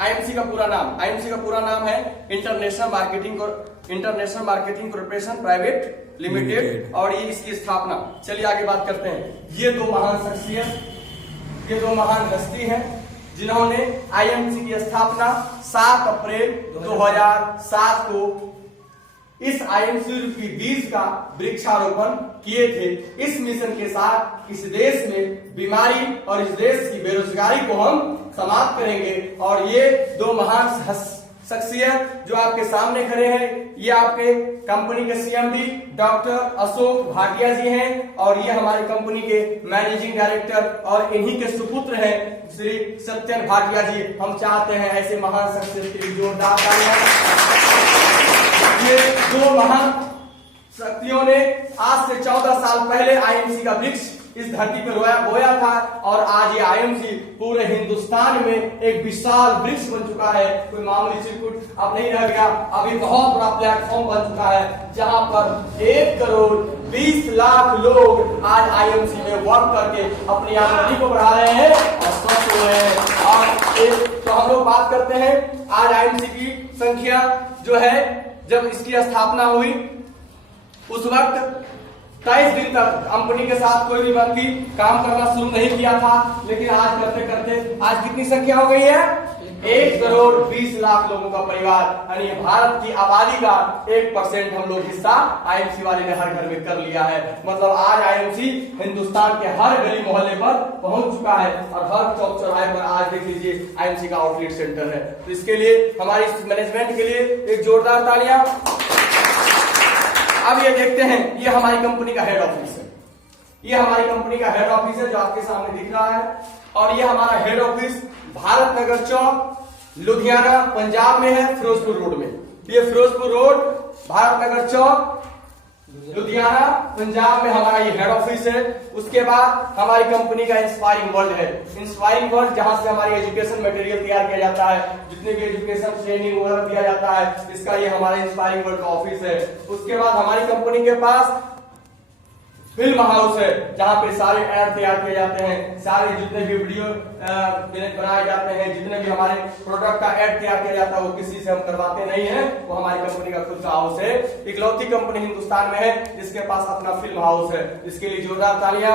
IMC का पूरा नाम, आईएमसी का पूरा नाम है international marketing corporation private limited, और ये इसकी स्थापना, चलिए आगे बात करते हैं। ये दो महान शख्सियत, ये दो महान हस्ती हैं जिन्होंने आईएमसी की स्थापना 7 अप्रैल 2007 को इस आईएमसी की बीज का वृक्षारोपण किए थे। इस मिशन के साथ इस देश में बीमारी और इस देश की बेरोजगारी को हम समाप्त करेंगे। और ये दो महान शख्सियत जो आपके सामने खड़े हैं, ये आपके कंपनी के सीएमडी डॉक्टर अशोक भाटिया जी हैं, और ये हमारी कंपनी के मैनेजिंग डायरेक्टर और इन्हीं के सुपुत्र हैं श्री सत्यन भाटिया जी। हम चाहते हैं ऐसे महान शख्सियत के लिए जोरदार तालियां। ये दो महान शक्तियों ने आज से 14 साल पहले आईएमसी का वृक्ष इस धरती पर बोया था, और आज ये आईएमसी पूरे हिंदुस्तान में एक विशाल वृक्ष बन चुका है। कोई मामूली चिरकुट अब नहीं रह गया, अभी बहुत बड़ा प्लेटफॉर्म बन चुका है जहां पर 1 करोड़ 20 लाख लोग आज आईएमसी में वर्क करके अपनी आमदनी को बढ़ा रहे हैं और स्वस्थ हो रहे हैं। और तो हम लोग बात करते हैं आज आईएमसी की संख्या जो है, जब इसकी स्थापना हुई उस वक्त 23 दिन तक कंपनी के साथ कोई भी व्यक्ति काम करना शुरू नहीं किया था, लेकिन आज करते करते आज कितनी संख्या हो गई है? 1 करोड़ 20 लाख लोगों का परिवार, यानी भारत की आबादी का 1% हम लोग हिस्सा आईएमसी वाले ने हर घर में कर लिया है। मतलब आज आईएमसी हिंदुस्तान के हर गली मोहल्ले पर पहुंच चुका है, और हर चौक चौराहे पर आज देख लीजिए आईएमसी का आउटलेट सेंटर है। तो इसके लिए हमारी मैनेजमेंट के लिए एक जोरदार तालियां। अब ये देखते हैं, ये हमारी कंपनी का हेड ऑफिस है, ये हमारी कंपनी का हेड ऑफिस है जो आपके सामने दिख रहा है, और ये हमारा हेड ऑफिस भारत नगर चौक लुधियाना पंजाब में है, फिरोजपुर रोड में। ये फिरोजपुर रोड भारत नगर चौक लुधियाना पंजाब में हमारा ये हेड ऑफिस है। उसके बाद हमारी कंपनी का इंस्पायरिंग वर्ल्ड है, इंस्पायरिंग वर्ल्ड जहां से हमारी एजुकेशन मटेरियल तैयार किया जाता है, जितने भी एजुकेशन ट्रेनिंग वगैरह दिया जाता है, इसका ये हमारा इंस्पायरिंग वर्ल्ड का ऑफिस है। उसके बाद हमारी कंपनी के पास फिल्म हाउस है जहां पे सारे ऐड तैयार किए जाते हैं, सारे जितने भी वीडियो बनाए जाते हैं, जितने भी हमारे प्रोडक्ट का ऐड तैयार किया जाता है वो किसी से हम करवाते नहीं है, वो हमारी कंपनी का खुद का हाउस है। इकलौती कंपनी हिंदुस्तान में है जिसके पास अपना फिल्म हाउस है, इसके लिए जोरदार तालियां।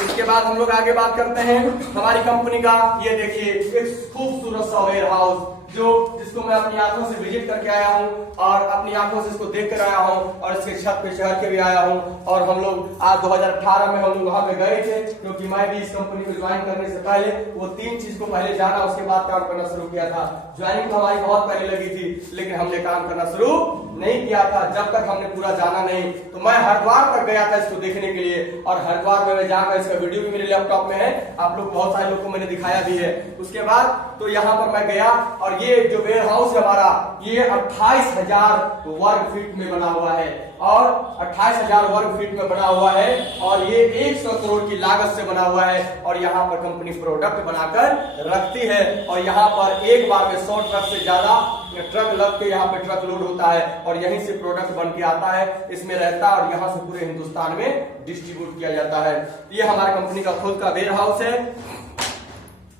इसके बाद हम लोग आगे बात करते हैं हमारी कंपनी का। ये देखिए एक खूबसूरत सा वेयर हाउस जिसको मैं अपनी आंखों से विजिट करके आया हूँ और अपनी आंखों से इसको देख कर आया हूँ, और इसके छत पे चढ़ के भी आया हूँ। और हम लोग आज 2018 में हम लोग वहां पे गए थे, क्योंकि मैं भी इस कंपनी को ज्वाइन करने से पहले वो 3 चीज को पहले जाना, उसके बाद काम करना शुरू किया था। ज्वाइनिंग तो हमारी बहुत पहले लगी थी, लेकिन हमने काम करना शुरू नहीं किया था जब तक हमने पूरा जाना नहीं। तो मैं हरिद्वार तक गया था इसको देखने के लिए, और हरिद्वार में मैं जाकर इसका वीडियो भी मेरे लैपटॉप में है, आप लोग बहुत सारे लोग को मैंने दिखाया भी है। उसके बाद तो यहाँ पर मैं गया, और ये जो वेयर हाउस है हमारा, ये 28,000 वर्ग फीट में बना हुआ है, और 28,000 वर्ग फीट में बना हुआ है, और ये 100 करोड़ की लागत से बना हुआ है। और यहाँ पर कंपनी प्रोडक्ट बनाकर रखती है, और यहाँ पर एक बार में 100 ट्रक से ज्यादा ट्रक लग के यहाँ पे ट्रक लोड होता है, और यहीं से प्रोडक्ट बन के आता है, इसमें रहता है, और यहाँ से पूरे हिंदुस्तान में डिस्ट्रीब्यूट किया जाता है। ये हमारी कंपनी का खुद का वेयर हाउस है।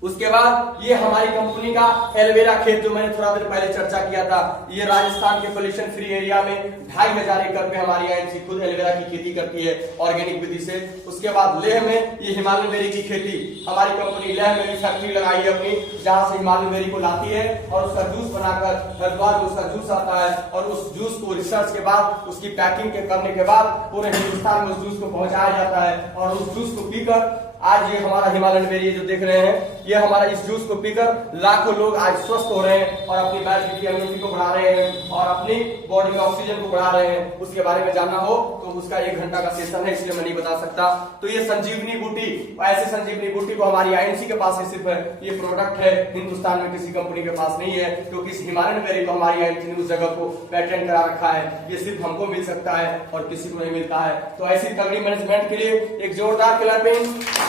उसके बाद ये हमारी कंपनी का एलोवेरा खेत, जो मैंने थोड़ा देर पहले चर्चा किया था, ये राजस्थान के पोल्यूशन फ्री एरिया में 2,500 एकड़ पे हमारी आईएमसी खुद एलोवेरा की खेती करती है ऑर्गेनिक विधि से। उसके बाद लेह में ये हिमालयन बेरी की खेती, हमारी कंपनी लेह में भी फैक्ट्री लगाई है अपनी, जहां से हिमालयन बेरी को लाती है और उसका जूस बनाकर हरिद्वार में उसका जूस आता है, और उस जूस को रिसर्च के बाद उसकी पैकिंग करने के बाद पूरे हिंदुस्तान में उस जूस को पहुंचाया जाता है। और उस जूस को पीकर आज ये हमारा हिमालयन बेरी जो देख रहे हैं, ये हमारा इस जूस को पीकर लाखों लोग आज स्वस्थ हो रहे हैं, और अपनी बॉडी की इम्यूनिटी को बढ़ा रहे हैं, और अपनी बॉडी का ऑक्सीजन को बढ़ा रहे हैं। उसके बारे में जानना हो तो उसका 1 घंटा का सेशन है, इसलिए मैं नहीं बता सकता। तो ये संजीवनी बूटी, ऐसे संजीवनी बूटी को हमारी आईएमसी के पास ही सिर्फ है, ये प्रोडक्ट है, हिंदुस्तान में किसी कंपनी के पास नहीं है, क्योंकि इस हिमालयन बेरी को हमारी आईएमसी ने उस जगह को पेटेंट करा रखा है। ये सिर्फ हमको मिल सकता है और किसी को नहीं मिलता है। तो ऐसी तगड़ी मैनेजमेंट के लिए एक जोरदार क्लैपिंग।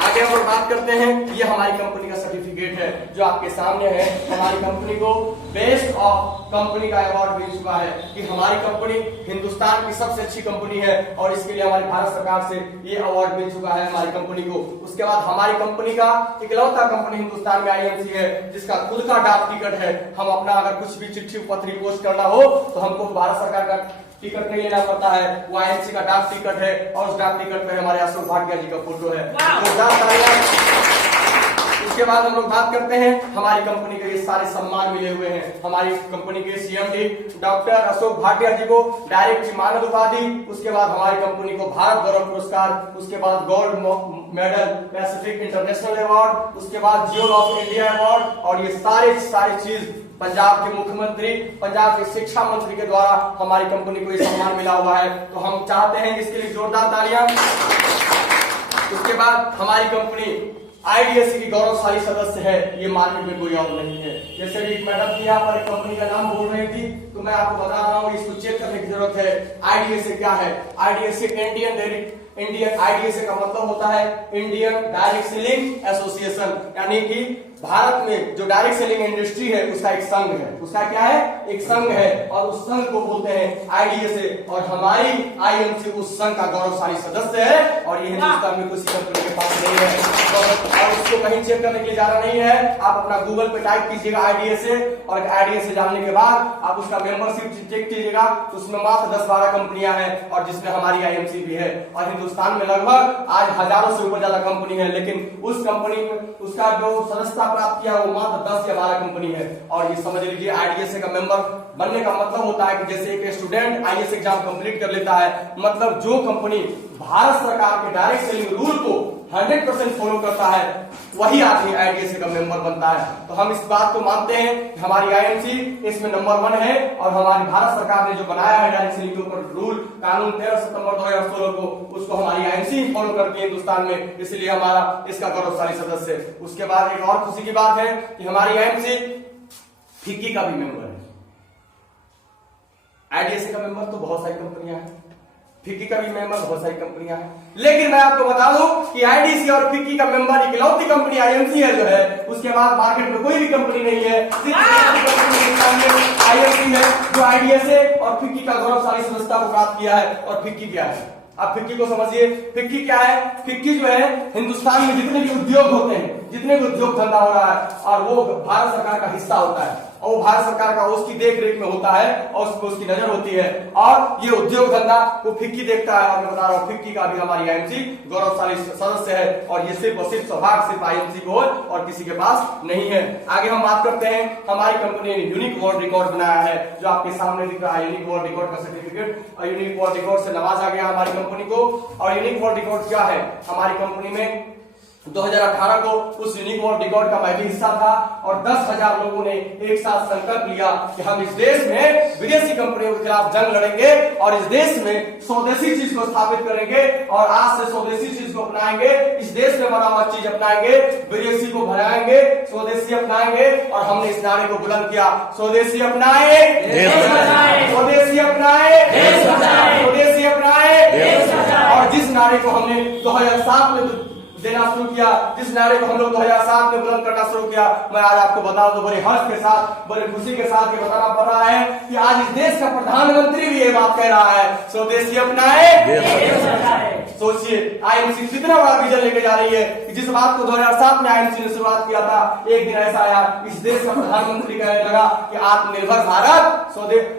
आगे आगे हम लोग बात करते हैं, ये हमारी कंपनी का सर्टिफिकेट है जो आपके सामने है। हमारी कंपनी को बेस्ट ऑफ कंपनी का अवार्ड मिल चुका है कि हमारी कंपनी हिंदुस्तान की सबसे अच्छी कंपनी है और इसके लिए हमारी भारत सरकार से ये अवार्ड मिल चुका है हमारी कंपनी को। उसके बाद हमारी कंपनी का इकलौता कंपनी हिंदुस्तान में आईएमसी है जिसका खुद का डाक टिकट है। हम अपना अगर कुछ भी चिट्ठी पत्री पोस्ट करना हो तो हमको भारत सरकार का टिकट नहीं लेना पड़ता है, वो आईएमसी का डाक टिकट है और उस डाक टिकट पे हमारे अशोक भाटिया जी का फोटो है। उसके बाद हम लोग बात करते हैं, हमारी कंपनी के ये सारे सम्मान मिले हुए हैं। हमारी कंपनी के सीएमडी डॉक्टर अशोक भाटिया जी को डायरेक्ट मानद उपाधि, उसके बाद हमारी कंपनी को भारत गौरव पुरस्कार, उसके बाद gold medal Pacific international award, उसके बाद जियो ऑफ इंडिया अवार्ड, और ये सारी चीज पंजाब के मुख्यमंत्री, पंजाब के शिक्षा मंत्री के द्वारा हमारी कंपनी को ये सम्मान मिला हुआ है। तो हम चाहते हैं इसके लिए जोरदार तालियां। उसके बाद हमारी कंपनी आईडीएससी की गौरवशाली सदस्य है, ये मार्केट में कोई और नहीं है। जैसे भी मैडम की यहाँ पर एक कंपनी का नाम बोल रही थी तो मैं आपको बता रहा हूँ, इसको चेक करने की जरूरत है। आईडीएससी क्या है? आईडीएससी इंडियन आईडीएससी का मतलब होता है इंडियन डायरेक्ट सेलिंग एसोसिएशन, यानी कि भारत में जो डायरेक्ट सेलिंग इंडस्ट्री है उसका एक संघ है। उसका क्या है? एक संघ है और उस संघ को बोलते हैं आईडीएसए, और हमारी आईएमसी उस संघ का गौरवशाली सदस्य है और ये हिंदुस्तान में किसी कंपनी के पास नहीं है। और उसको कहीं चेक करने के लिए जाना नहीं है, आप अपना गूगल पे टाइप कीजिएगा आईडीएसए, और आईडीएसए जानने के बाद आप उसका मेंबरशिप चेक कीजिएगा, उसमें मात्र 10-12 कंपनियां हैं और जिसमें हमारी आईएमसी भी है। और हिंदुस्तान में लगभग आज हजारों से ऊपर ज्यादा कंपनी है, लेकिन उस कंपनी में उसका जो सदस्यता प्राप्त किया वो मात्र 10 या 12 कंपनी है। और ये समझ लीजिए आईडीएसए का मेंबर बनने का मतलब होता है कि जैसे एक स्टूडेंट आईएएस एग्जाम कंप्लीट कर लेता है, मतलब जो कंपनी भारत सरकार के डायरेक्ट सेलिंग रूल को 100% फॉलो करता है वही आदमी आईडीएसए का मेंबर बनता है। तो हम इस बात को मानते हैं कि हमारी आईएमसी इसमें नंबर 1 है और हमारी भारत सरकार ने जो बनाया है डायरेक्ट सेलिंग के ऊपर रूल कानून 13 सितंबर 2016 को, उसको हमारी आईएमसी फॉलो करती है हिंदुस्तान में, इसलिए हमारा इसका गौरवशाली सदस्य है। उसके बाद एक और खुशी की बात है कि हमारी आईएमसी फिक्की का भी मेंबर है। आईडीएसए का मेंबर तो बहुत सारी कंपनियां हैं, फिक्की का भी मेंबर बहुत सारी कंपनियां हैं, लेकिन मैं आपको बता दूं कि आईडीएसए और फिक्की का मेंबर इकलौती कंपनी आईएमसी है जो है, उसके बाद मार्केट में कोई भी कंपनी नहीं है, आईएमसी है जो आईडीएसए और फिक्की का गौरवशाली सदस्यता को प्राप्त किया है। और फिक्की क्या है? आप फिक्की को समझिए। फिक्की क्या है? फिक्की जो है हिंदुस्तान में जितने भी उद्योग होते हैं, जितने भी उद्योग धंधा हो रहा है और वो भारत सरकार का हिस्सा होता है और वो भारत सरकार का उसकी देख रेख में होता है और उस पर उसकी नजर होती है, और ये उद्योग धंधा वो फिक्की देखता है। और मैं बता रहा हूँ फिक्की का भी हमारी आईएमसी गौरवशाली सदस्य है और ये सिर्फ और सिर्फ सौभाग्य सिर्फ आईएमसी को और किसी के पास नहीं है। आगे हम बात करते हैं, हमारी कंपनी ने यूनिक वर्ल्ड रिकॉर्ड बनाया है जो आपके सामने दिख रहा है। यूनिक वर्ल्ड रिकॉर्ड का सर्टिफिकेट और यूनिक वर्ल्ड रिकॉर्ड से नवाजा गया हमारी कंपनी को। और यूनिक वर्ल्ड रिकॉर्ड क्या है? हमारी कंपनी में 2018 को उस यूनिक वर्ल्ड रिकॉर्ड का मैं भी हिस्सा था और 10,000 लोगों ने एक साथ संकल्प लिया कि हम इस देश में विदेशी कंपनियों के खिलाफ जंग लड़ेंगे और इस देश में स्वदेशी चीज को स्थापित करेंगे और आज से स्वदेशी चीज को अपनाएंगे, इस देश में बना हुआ चीज अपनाएंगे, विदेशी को भगाएंगे, स्वदेशी अपनाएंगे। और हमने इस नारे को बुलंद किया, स्वदेशी अपनाए, स्वदेशी अपनाए, स्वदेशी अपनाए। और जिस नारे को हमने 2007 में देना शुरू किया, जिस नारे को हम लोग 2007 में बुलंद करना शुरू किया, मैं आज आपको बता दूं बड़े हर्ष के साथ, बड़े खुशी के साथ ये बताना पड़ रहा है कि आज इस देश का प्रधानमंत्री भी ये बात कह रहा है, स्वदेशी अपनाए। सोचिए आईएमसी कितना बड़ा विजन लेके जा रही है कि जिस बात को 2007 में आईएमसी ने शुरुआत किया था, एक दिन ऐसा आया इस देश का प्रधानमंत्री कहने लगा कि आत्मनिर्भर भारत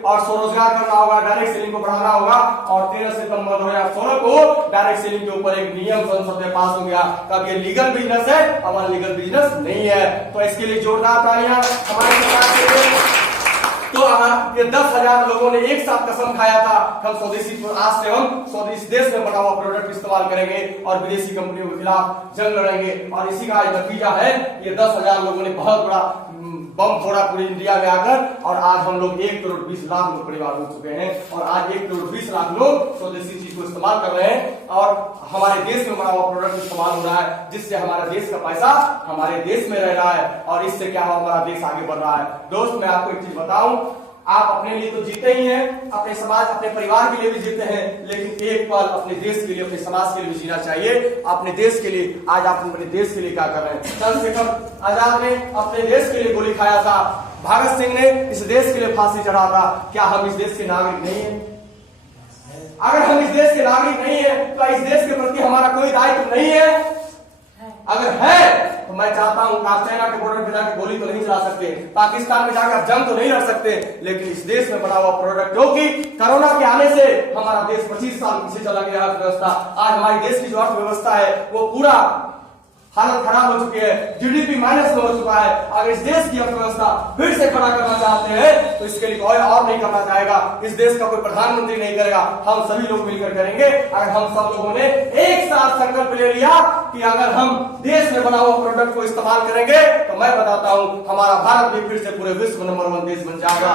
और स्वरोजगार करना होगा, डायरेक्ट सेलिंग को बढ़ाना होगा। और 13 सितंबर 2016 को डायरेक्ट सेलिंग के ऊपर एक नियम संसद में पास हो गया। कब ये लीगल बिजनेस है, अब अनलीगल बिजनेस नहीं है। तो इसके लिए जोरदार तालियां हमारे सरकार के लिए। तो ये 10,000 लोगों ने एक साथ कसम खाया था, हम स्वदेशी आज से हम स्वदेशी देश में बना हुआ प्रोडक्ट इस्तेमाल करेंगे और विदेशी कंपनियों के खिलाफ जंग लड़ेंगे। और इसी का नतीजा है ये 10,000 लोगों ने बहुत बड़ा बम फोड़ा पूरी इंडिया में आकर, और आज हम लोग 1 करोड़ 20 लाख लोग परिवार हो चुके हैं और आज 1 करोड़ 20 लाख लोग स्वदेशी चीज को इस्तेमाल कर रहे हैं और हमारे देश में बना हुआ प्रोडक्ट इस्तेमाल हो रहा है, जिससे हमारे देश का पैसा हमारे देश में रह रहा है और इससे क्या हो, हमारा देश आगे बढ़ रहा है। दोस्त मैं आपको एक चीज बताऊं, आप अपने लिए तो जीते ही हैं, अपने समाज अपने परिवार के लिए भी जीते हैं, लेकिन एक पल अपने देश के लिए अपने समाज के लिए भी जीना चाहिए। अपने देश के लिए आज आप अपने देश के लिए क्या कर रहे हैं? चंद्रशेखर आजाद ने अपने देश के लिए गोली खाया था, भगत सिंह ने इस देश के लिए फांसी चढ़ा था। क्या हम इस देश के नागरिक नहीं है? अगर हम इस देश के नागरिक नहीं है तो इस देश के प्रति हमारा कोई दायित्व नहीं है? अगर है तो मैं चाहता हूं आप चाइना के बॉर्डर पे जाकर गोली तो नहीं चला सकते, पाकिस्तान में जाकर जंग तो नहीं लड़ सकते, लेकिन इस देश में बना हुआ प्रोडक्ट जो कि कोरोना के आने से हमारा देश 25 साल पीछे चला गया अर्थव्यवस्था, आज हमारी देश की जो अर्थव्यवस्था है वो पूरा हालत खराब हो चुकी है, जीडीपी माइनस में हो चुका है। अगर इस देश की अर्थव्यवस्था फिर से खड़ा करना चाहते हैं तो इसके लिए कोई और नहीं करना चाहेगा, इस देश का कोई प्रधानमंत्री नहीं करेगा, हम सभी लोग मिलकर करेंगे। अगर हम सब लोगों ने एक साथ संकल्प ले लिया कि अगर हम देश में बना हुआ प्रोडक्ट को इस्तेमाल करेंगे तो मैं बताता हूं हमारा भारत भी फिर से पूरे विश्व नंबर 1 देश बन जाएगा।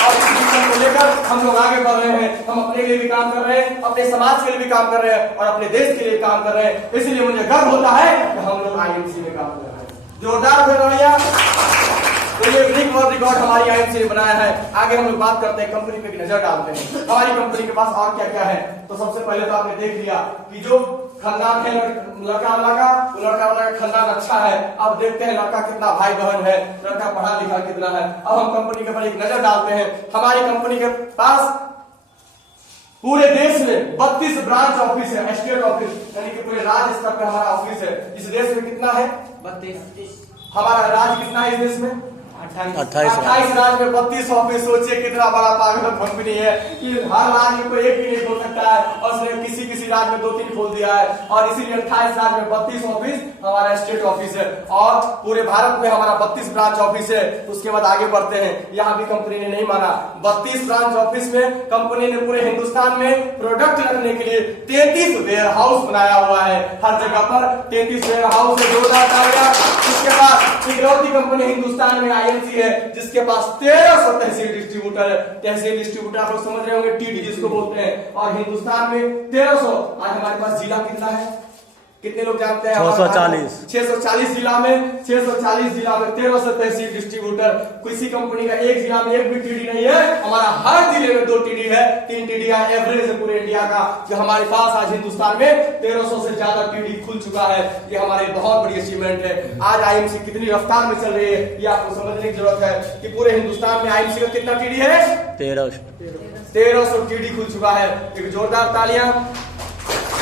और इस मिशन को लेकर हम लोग आगे बढ़ रहे हैं, हम अपने लिए भी काम कर रहे हैं, अपने समाज के लिए भी काम कर रहे हैं और अपने देश के लिए काम कर रहे हैं। इसलिए मुझे गर्व होता है कि हम लोग आईएमसी में काम कर रहे हैं। जोरदार तालियां। तो ये रिकॉर्ड हमारी आईएमसी ने बनाया है। आगे हम लोग बात करते हैं, कंपनी पे एक नजर डालते हैं हमारी कंपनी के पास और क्या क्या है। तो सबसे पहले तो आपने देख लिया कि जो खानदान है लड़का वाला का खानदान अच्छा है। अब देखते हैं लड़का कितना भाई बहन है, लड़का पढ़ा लिखा कितना है। अब हम कंपनी के ऊपर एक नजर डालते हैं। हमारी कंपनी के पास पूरे देश में 32 ब्रांच ऑफिस है, स्टेट ऑफिस यानी कि पूरे राज्य स्तर पर हमारा ऑफिस है। इस देश में कितना है? 32। हमारा राज्य कितना है इस देश में? 28 राज्य में 32 ऑफिस। सोचिए कितना बड़ा पागल कंपनी है कि हर राज्य में कोई एक भी नहीं खोल सकता है और उसने किसी राज्य में 2-3 खोल दिया है और इसीलिए 28 राज्य में 32 ऑफिस हमारा स्टेट ऑफिस है और पूरे भारत में हमारा 32 ब्रांच ऑफिस है। उसके बाद आगे बढ़ते हैं, यहाँ भी कंपनी ने नहीं माना। 32 ब्रांच ऑफिस में कंपनी ने पूरे हिंदुस्तान में प्रोडक्ट रखने के लिए 33 वेयर हाउस बनाया हुआ है। हर जगह पर 33 वेयर हाउस है, जोरदार तालियां। इसके बाद इकलौती कंपनी हिंदुस्तान में आईएमसी है जिसके पास 1300 तहसील डिस्ट्रीब्यूटर है। तहसील डिस्ट्रीब्यूटर आप लोग समझ रहे होंगे, टीडी जिसको बोलते हैं। और हिंदुस्तान में 1300। आज हमारे पास जिला कितना है? कितने लोग जानते हैं? 640 जिला में 1300 तहसील डिस्ट्रीब्यूटर। किसी कंपनी का एक जिला में एक भी टीडी नहीं है, हमारा हर जिले में 2 टीडी है, 3 टीडी एवरेज है पूरे इंडिया का। जो हमारे पास आज हिंदुस्तान में 1300 से ज्यादा टीडी खुल चुका है। ये हमारी बहुत बड़ी अचीवमेंट है। आज आईएमसी कितनी रफ्तार में चल रही है ये आपको समझने की जरूरत है कि पूरे हिंदुस्तान में आईएमसी का कितना टीडी है? 1300 टीडी खुल चुका है। एक जोरदार तालियां।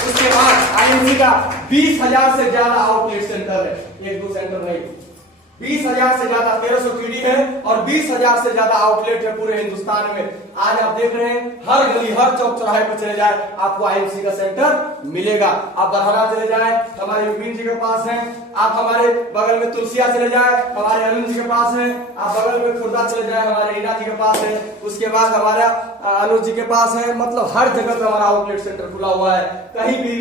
उसके बाद आईएमसी का 20,000 से ज्यादा आउटलेट सेंटर है, 1-2 सेंटर नहीं, 20,000 से ज्यादा 1300 टीडी है और 20,000 से ज्यादा आउटलेट है पूरे हिंदुस्तान में। आज आप देख रहे हैं हर गली हर चौक चौराहे पर चले जाए आपको आईएमसी का सेंटर मिलेगा। आप बरहरा चले जाए हमारे विपिन जी के पास है, आप हमारे बगल में तुलसिया चले जाए हमारे अरुण जी के पास है, आप बगल में खुर्दा चले जाए हमारे रीना जी के पास है, उसके बाद हमारा अनुज जी के पास है। मतलब हर जगह पे हमारा आउटलेट सेंटर खुला हुआ है। कहीं भी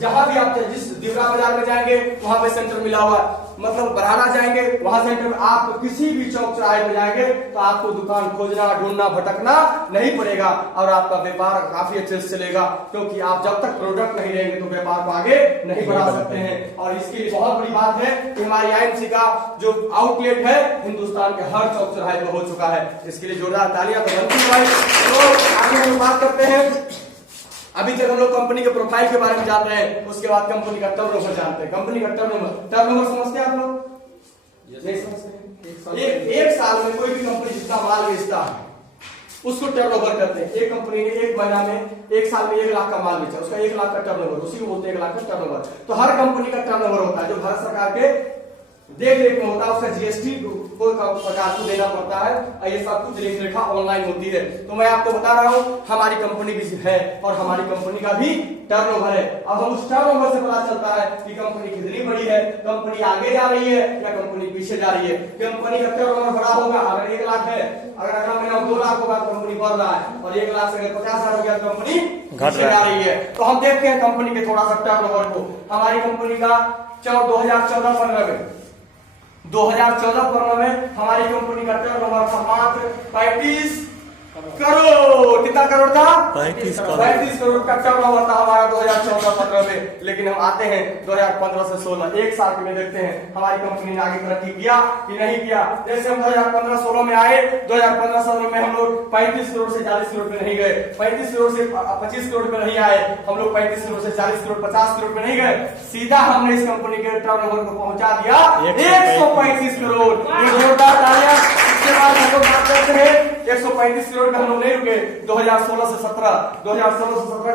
जहां भी आप जिस दिवरा बाजार में जाएंगे वहां पे सेंटर मिला हुआ है। मतलब बरहाना जाएंगे वहां सेंटर में, आप किसी भी चौक चौराहे पे जाएंगे तो आपको दुकान खोजना ढूंढना भटकना नहीं पड़ेगा और आपका व्यापार काफी अच्छे से चलेगा, क्योंकि आप जब तक प्रोडक्ट नहीं रहेंगे तो व्यापार को आगे नहीं बढ़ा सकते हैं। और इसके लिए बहुत बड़ी बात है कि हमारी आईएमसी का जो आउटलेट है हिंदुस्तान के हर चौक चौराहे पर हो चुका है। इसके लिए जोरदार तालियां तो बनती है भाई। तो आगे हम बात करते हैं, अभी तक हम लोग कंपनी के प्रोफाइल के बारे में जान रहे हैं, उसके बाद कंपनी का टर्नओवर जानते हैं। कंपनी का टर्नओवर समझते हैं आप लोग? नहीं समझते? एक साल में कोई भी कंपनी जितना माल बेचता है उसको टर्नओवर करते हैं। एक कंपनी ने एक महीना में एक साल में 1 लाख का माल बेचा, उसका 1 लाख का टर्नओवर, उसी को बोलते हैं 1 लाख का टर्नओवर। तो हर कंपनी का टर्नओवर होता है जो भारत सरकार के देख रेख में होता है, उसका जीएसटी को सरकार को देना पड़ता है। ये सब कुछ रेख रेखा ऑनलाइन होती है। तो मैं आपको बता रहा हूं हमारी कंपनी भी है और हमारी कंपनी का भी टर्नओवर है। अब हम उस टर्नओवर से पता चलता है कि कंपनी कितनी बड़ी है, कंपनी आगे जा रही है या कंपनी पीछे जा रही है। कंपनी का टर्नओवर बड़ा होगा अगर 1 लाख है, अगर अगला महीना 2 लाख होगा तो कंपनी बढ़ रहा है, और 1 लाख से अगर 50,000 हो गया तो कंपनी घट जा रही है। तो हम देखते हैं कंपनी के थोड़ा सा टर्नओवर को। हमारी कंपनी का 2014-15 में 2014-15 में हमारी कंपनी का टर्नओवर था मात्र करोड़। कितना करोड़ था? 35 करोड़। 35 करोड़ का टर्नओवर था हमारा 2014-15 में। लेकिन हम आते हैं 2015 से 16, एक साल में देखते हैं हमारी कंपनी ने आगे तरक्की किया कि नहीं किया। जैसे हम 2015-16 में आए, 2015-16 में हम लोग 35 करोड़ से 40 करोड़ पे नहीं गए, 35 करोड़ से 25 करोड़ पे नहीं आए, हम लोग 35 करोड़ से 40 करोड़ 50 करोड़ पे नहीं गए, सीधा हमने इस कंपनी के टर्नओवर को पहुंचा दिया 135 करोड़। ये जोरदार तालियां। इसके बाद हम लोग बात करते हैं 135 करोड़ में हम लोग नहीं रुके। 2016 से 17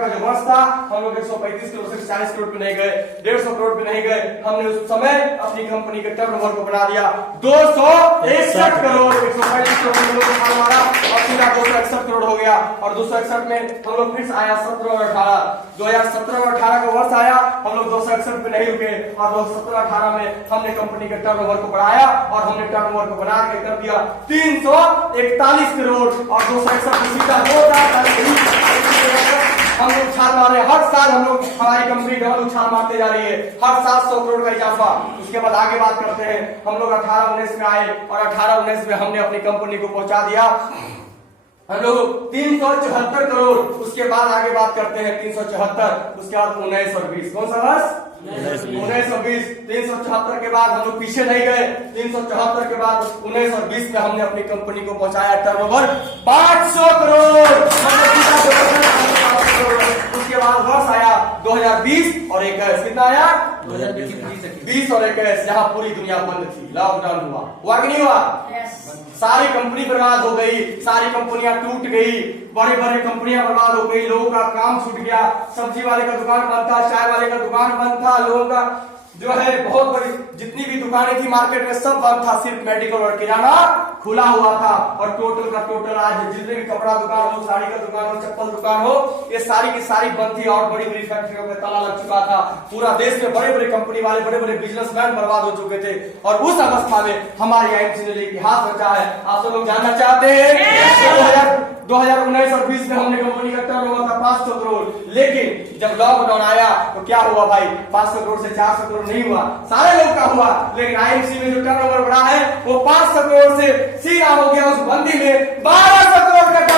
का जो वर्ष था, हम लोग 135 करोड़ से 40 करोड़ पे नहीं गए, 150 करोड़ पे नहीं गए। हमने उस समय अपनी कंपनी के टर्नओवर को बना दिया 261 करोड़। 135 करोड़ हम लोग को माल मारा और सीधा 261 करोड़ हो गया। और 261 में हम लोग फिर से आया 17 और 18, 2017 और 18 का वर्ष आया, हम लोग 261 पे नहीं रुके और 2017-18 में हमने कंपनी के टर्नओवर को बढ़ाया और हमने टर्नओवर को बना के कर दिया 341 करोड़। और 261 में सीधा हम लोग उछाल मार रहे हैं। हर साल हम लोग, हमारी कंपनी डबल उछाल मारते जा रही है, हर साल 100 करोड़ का इजाफा। उसके बाद आगे बात करते हैं, हम लोग 18-19 में आए और 18-19 में हमने अपनी कंपनी को पहुंचा दिया हम लोग 374 करोड़। उसके बाद आगे बात करते हैं 374, उसके बाद 19 और 20। कौन सा वर्ष? 19 और 20। 374 के बाद हम लोग पीछे नहीं गए, 374 के बाद 19 और 20 में हमने अपनी कंपनी को पहुंचाया टर्नओवर 500 करोड़। उसके बाद वर्ष आया 2020 और 21। कितना आया? 20 और 21, जहां पूरी दुनिया बंद थी, लॉकडाउन हुआ कि नहीं हुआ? सारी कंपनी बर्बाद हो गई, सारी कंपनियां टूट गई, बड़े बड़े कंपनियां बर्बाद हो गई, लोगों का काम छूट गया। सब्जी वाले का दुकान बंद था, चाय वाले का दुकान बंद था, लोगों का जो है बहुत बड़ी जितनी भी दुकानें थी मार्केट में सब बंद था, सिर्फ मेडिकल और किराना खुला हुआ था। और टोटल का टोटल आज जितने भी कपड़ा दुकान हो, साड़ी का दुकान हो, चप्पल दुकान हो, ये सारी की सारी बंद थी और बड़ी बड़ी फैक्ट्रियों में ताला लग चुका था। पूरा देश में बड़े बड़े कंपनी वाले, बड़े बड़े बिजनेसमैन बर्बाद हो चुके थे। और उस अवस्था में हमारी आईएमसी ने इतिहास रचा है। आप सब लोग जानना चाहते हैं 2019 और 20 में हमने कंपनी का टर्नओवर था 500 करोड़। लेकिन जब लॉकडाउन आया तो क्या हुआ भाई? 500 करोड़ से 400 करोड़ नहीं हुआ, सारे लोग का हुआ। लेकिन आईएमसी में जो टर्नओवर बढ़ा है वो 500 करोड़ से सीधा हो गया उस बंदी में 1200 करोड़ का टर्नओवर।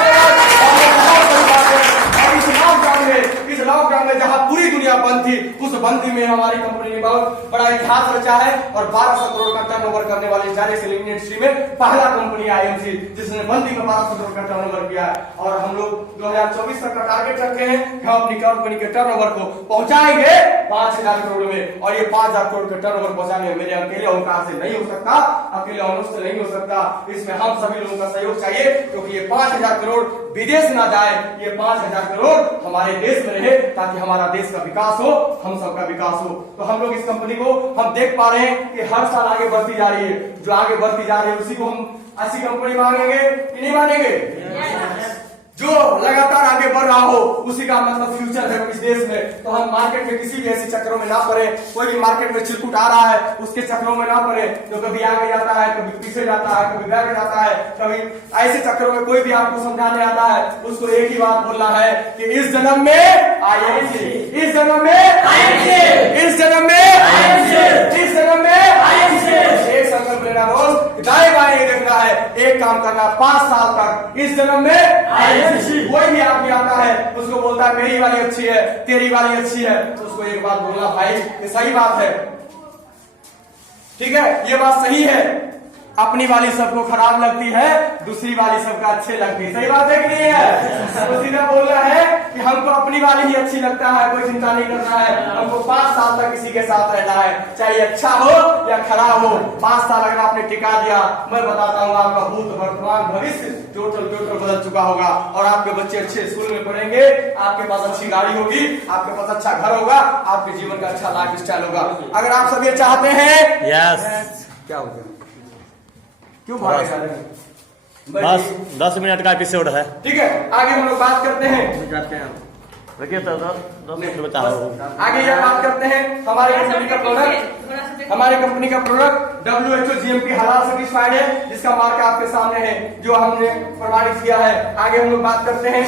इस लॉकडाउन में जहां पूरी दुनिया बंद थी, उस बंदी में हमारी कंपनी ने बहुत बड़ा इतिहास रचा है और 1200 करोड़ का टर्नओवर करने वाली सारे एल्यूमिनियम इंडस्ट्री में पहला कंपनी आईएमसी जिसने बंदी में 1200 करोड़ का टर्नओवर किया है। और हम लोग 2024 तक का टारगेट रखे हैं, हम अपनी कंपनी के टर्नओवर को पहुंचाएंगे 5000 करोड़ में। और ये 5000 करोड़ का टर्नओवर पहुंचाने में मेरे अकेले ओंकार से नहीं हो सकता, अकेले अनुष्ठ से नहीं हो सकता। इसमें हम सभी लोगों का सहयोग चाहिए, क्योंकि ये 5000 करोड़ विदेश ना जाए, ये 5000 करोड़ हमारे देश में रहे, ताकि हमारा देश का विकास हो, हम सबका विकास हो। तो हम लोग इस कंपनी को हम देख पा रहे हैं कि हर साल आगे बढ़ती जा रही है। जो आगे बढ़ती जा रही है उसी को हम ऐसी कंपनी मानेंगे कि नहीं मानेंगे? जो लगातार आगे बढ़ रहा हो उसी का मतलब फ्यूचर है इस देश में। तो हम मार्केट में किसी भी ऐसे चक्करों में ना पड़े। कोई भी मार्केट में चिरकुट आ रहा है उसके चक्करों में ना पड़े, जो कभी आगे जाता है, कभी पीछे जाता है, कभी बैक जाता है, कभी ऐसे चक्करों में कोई भी आपको समझाने आता है, उसको एक ही बात बोलना है कि इस जन्म में आईएमसी, इस जन्म में आईएमसी, इस जन्म में आईएमसी, इस जन्म में आईएमसी। एक संकल्प लेना दोस्त, दाएं बाएं नहीं देखना है, एक काम करना 5 साल तक, इस जन्म में आईएमसी। कोई भी आदमी आता है उसको बोलता है मेरी वाली अच्छी है, तेरी वाली अच्छी है, तो उसको एक बात बोलना भाई ये सही बात है, ठीक है, ये बात सही है। अपनी वाली सबको खराब लगती है, दूसरी वाली सबका अच्छे लगती है, सही बात है कि नहीं है? तो सीधा बोल रहा है कि हमको अपनी वाली ही अच्छी लगता है, कोई चिंता नहीं करना है, हमको 5 साल तक किसी के साथ रहना है, चाहे अच्छा हो या खराब हो। 5 साल अगर आपने टिका दिया, मैं बताता हूँ आपका भूत वर्तमान भविष्य टोटल बदल चुका होगा और आपके बच्चे अच्छे स्कूल में पढ़ेंगे, आपके पास अच्छी गाड़ी होगी, आपके पास अच्छा घर होगा, आपके जीवन का अच्छा लाइफ स्टाइल होगा। अगर आप सब ये चाहते हैं, यस। क्या हो गया? क्यों भागे जा रहे हैं? 10 मिनट का एपिसोड है, ठीक है। आगे हम लोग बात करते हैं, देखिए तो 10 मिनट बचा। आगे यह बात करते हैं हमारे कंपनी का प्रोडक्ट, हमारे कंपनी का प्रोडक्ट WHO GMP हलाल सर्टिफाइड है, जिसका मार्क आपके सामने है, जो हमने प्रमाणित किया है। आगे हम लोग बात करते हैं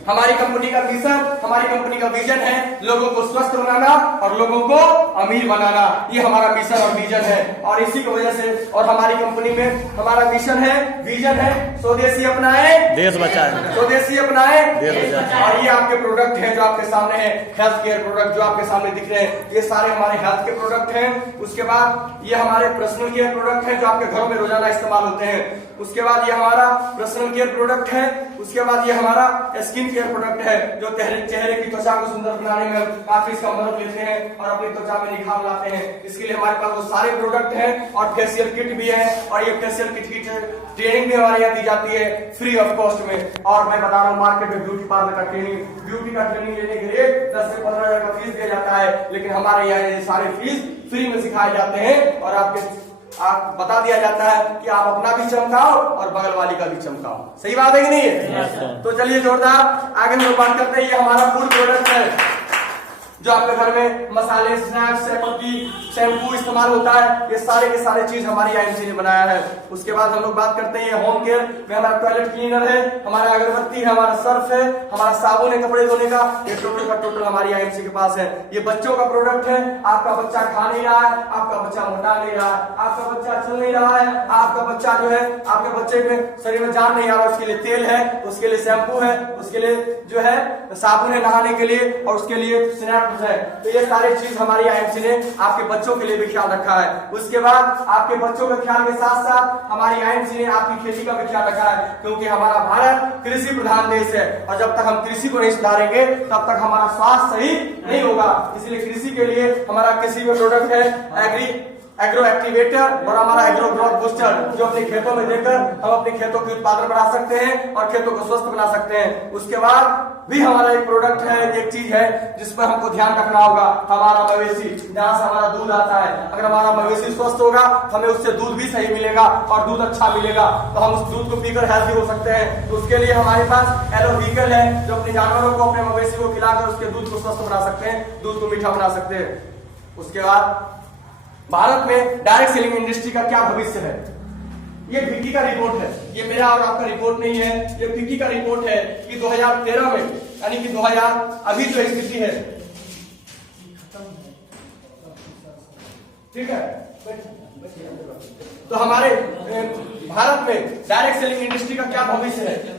हमारी कंपनी का मिशन, हमारी कंपनी का विजन है लोगों को स्वस्थ बनाना और लोगों को अमीर बनाना। ये हमारा मिशन और विजन है और इसी की वजह से और हमारी कंपनी में हमारा मिशन है, विजन है, स्वदेशी अपनाए देश बचाए, स्वदेशी अपनाए देश बचाए। और ये आपके प्रोडक्ट हैं जो आपके सामने है, हेल्थ केयर प्रोडक्ट जो आपके सामने दिख रहे हैं, ये सारे हमारे हेल्थ के प्रोडक्ट हैं। उसके बाद ये हमारे पर्सनल केयर प्रोडक्ट हैं जो आपके घरों में रोजाना इस्तेमाल होते हैं। उसके बाद ये हमारा पर्सनल केयर प्रोडक्ट है। उसके बाद ये हमारा स्किन केयर प्रोडक्ट है जो चेहरे की त्वचा को सुंदर बनाने में काफी इसका मदद लेते हैं और अपनी त्वचा में निखार लाते हैं। इसके लिए हमारे पास वो सारे प्रोडक्ट हैं और फेशियल किट भी है और ये फेशियल किट की ट्रेनिंग भी हमारे यहाँ दी जाती है फ्री ऑफ कॉस्ट में। और मैं बता रहा हूँ मार्केट में ब्यूटी पार्लर का ब्यूटी का ट्रेनिंग लेने के लिए 10 से 15 हजार का फीस दिया जाता है, लेकिन हमारे यहाँ ये सारे फीस फ्री में सिखाए जाते हैं और आप बता दिया जाता है कि आप अपना भी चमकाओ और बगल वाली का भी चमकाओ। सही बात है कि नहीं है? तो चलिए जोरदार आगे हम लोग बात करते हैं। ये हमारा फूड प्रोडक्ट है जो आपके घर में मसाले, स्नैक्स, शैम्पू इस्तेमाल होता है। ये सारे के सारे चीज हमारी आईएमसी ने बनाया है। उसके बाद हम लोग बात करते हैं ये होम केयर में हमारा टॉयलेट क्लीनर है, हमारा अगरबत्ती है, हमारा सर्फ है, हमारा साबुन है कपड़े धोने का। ये टोटल का टोटल हमारी आईएमसी के पास है। ये बच्चों का प्रोडक्ट है। आपका बच्चा खा नहीं रहा है, आपका बच्चा मोटा नहीं रहा है, आपका बच्चा चल नहीं रहा है, आपका बच्चा जो है आपके बच्चे में शरीर में जान नहीं आ रहा, उसके लिए तेल है, उसके लिए शैम्पू है, उसके लिए जो है साबुन है नहाने के लिए और उसके लिए स्नैप है। तो ये सारी चीज हमारी आईएमसी ने आपके बच्चों के लिए भी ख्याल रखा है। उसके बाद आपके बच्चों के ख्याल के साथ साथ हमारी आईएमसी ने आपकी खेती का भी ख्याल रखा है, क्योंकि हमारा भारत कृषि प्रधान देश है और जब तक हम कृषि को नहीं सुधारेंगे तब तक हमारा स्वास्थ्य सही नहीं होगा। इसलिए कृषि के लिए हमारा कृषि में प्रोडक्ट है एग्रो एक्टिवेटर और हमारा एग्रो ग्रोथ बूस्टर जो अपने खेतों में देकर हम अपने खेतों की उत्पादन बढ़ा सकते हैं और खेतों को स्वस्थ बना सकते हैं। उसके बाद भी हमारा एक प्रोडक्ट है, एक चीज है जिस पर हमको ध्यान रखना होगा, हमारा मवेशी जहां से हमारा दूध आता है। अगर हमारा मवेशी स्वस्थ होगा हमें उससे दूध भी सही मिलेगा और दूध अच्छा मिलेगा तो हम उस दूध को पीकर हेल्थी हो सकते हैं। तो उसके लिए हमारे पास एलो व्हीकल है जो अपने जानवरों को, अपने मवेशी को खिलाकर उसके दूध को स्वस्थ बना सकते हैं, दूध को मीठा बना सकते हैं। उसके बाद भारत में डायरेक्ट सेलिंग इंडस्ट्री का क्या भविष्य है, ये फिक्की का रिपोर्ट है, ये मेरा और आपका रिपोर्ट नहीं है, ये फिक्की का रिपोर्ट है कि 2013 में यानी कि 2000 अभी जो स्थिति है, ठीक है, तो हमारे भारत में डायरेक्ट सेलिंग इंडस्ट्री का क्या भविष्य है,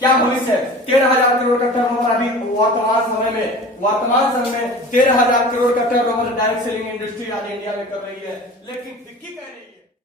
क्या भविष्य है। 13,000 करोड़ का टर्नओवर अभी वर्तमान समय में 13,000 करोड़ का टर्नओवर डायरेक्ट सेलिंग इंडस्ट्री आज इंडिया में कर रही है, लेकिन फिक्की कह रही है